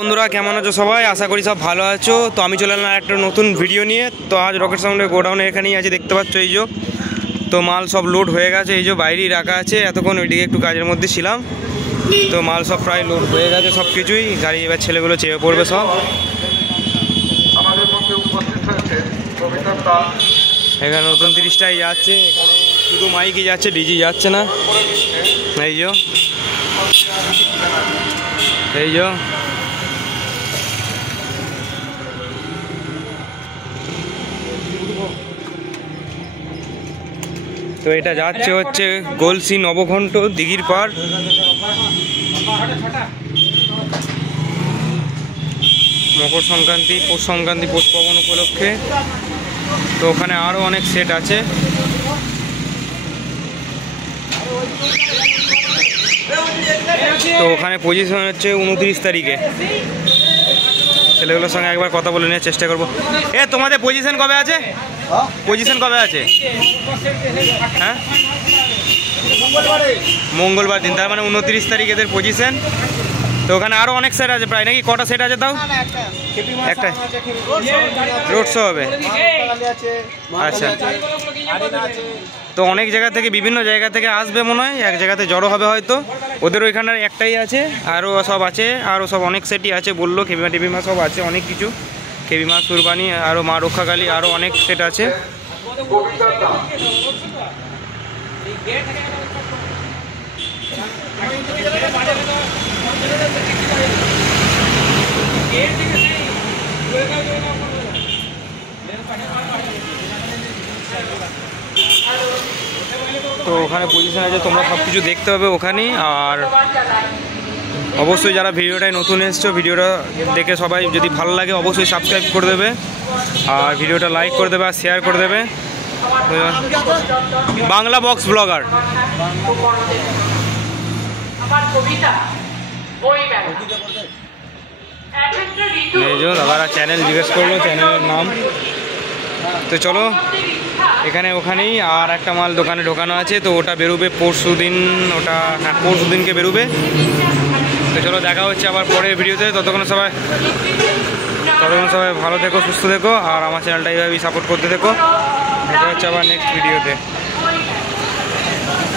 বন্ধুরা কেমন আছো সবাই? আশা করি সব ভালো আছো। তো আমি চলে এলাম একটা নতুন ভিডিও নিয়ে। তো আজ রকেট সাউন্ডের গোডাউনে এখানেই আছে, দেখতে পাচ্ছ এই যে। তো মাল সব লোড হয়ে গেছে, এই যে বাইরেই রাখা আছে। এতক্ষণ ওইদিকে একটু কাজের মধ্যে ছিলাম। তো মাল সব প্রায় লোড হয়ে গেছে সব কিছুই। গাড়ি এবার ছেলেগুলো চেপে পড়বে সব। এখানে নতুন 30টাই যাচ্ছে, এখানে শুধু মাইকই যাচ্ছে, ডিজি যাচ্ছে না। এই যে এই যে তো এটা যাচ্ছে হচ্ছে গলসি নবঘণ্ট দিঘির পার। মকর সংক্রান্তি, পৌষ সংক্রান্তি, পৌষ পার্বণ উপলক্ষে। তো ওখানে আরও অনেক সেট আছে। তো ওখানে পজিশন হচ্ছে 29 তারিখে। ছেলেগুলোর সঙ্গে একবার কথা বলে নেওয়ার চেষ্টা করবো। তোমাদের পজিশন কবে আছে? পজিশন কবে আছে? হ্যাঁ, মঙ্গলবার দিন, তার মানে 29 তারিখ এদের পজিশন। তো ওখানে আরও অনেক সেট আছে প্রায়, নাকি কটা সেট আছে তাও? একটা রোড শো হবে। আচ্ছা, তো অনেক জায়গা থেকে, বিভিন্ন জায়গা থেকে আসবে মনে হয়, এক জায়গাতে জড়ো হবে হয়তো। ওদের ওইখানে একটাই আছে, আরও সব আছে, আরও সব অনেক সেটই আছে বললো। খেবিমা টেবিমা সব আছে, অনেক কিছু। খেবিমা, কুরবানি, আরও মা রক্ষাকালী, আরও অনেক সেট আছে। তো ওখানে পজিশন আছে, তোমরা সব কিছু দেখতে হবে ওখানেই। আর অবশ্যই যারা ভিডিওটায় নতুন এসছো, ভিডিওটা দেখে সবাই যদি ভালো লাগে অবশ্যই সাবস্ক্রাইব করে দেবে, আর ভিডিওটা লাইক করে দেবে, আর শেয়ার করে দেবে। Bangla box blogger. এই যে দাদারা চ্যানেল জিজ্ঞেস করলো, চ্যানেলের নাম। তো চলো, এখানে ওখানেই আর একটা মাল দোকানে ঢোকানো আছে। তো ওটা বেরোবে পরশু দিন, ওটা হ্যাঁ পরশু দিনকে বেরোবে। তো চলো, দেখা হচ্ছে আবার পরের ভিডিওতে। ততক্ষণ সবাই ভালো থেকো, সুস্থ থেকো, আর আমার চ্যানেলটা এইভাবেই সাপোর্ট করতে থেকো। দেখা হচ্ছে আবার নেক্সট ভিডিওতে।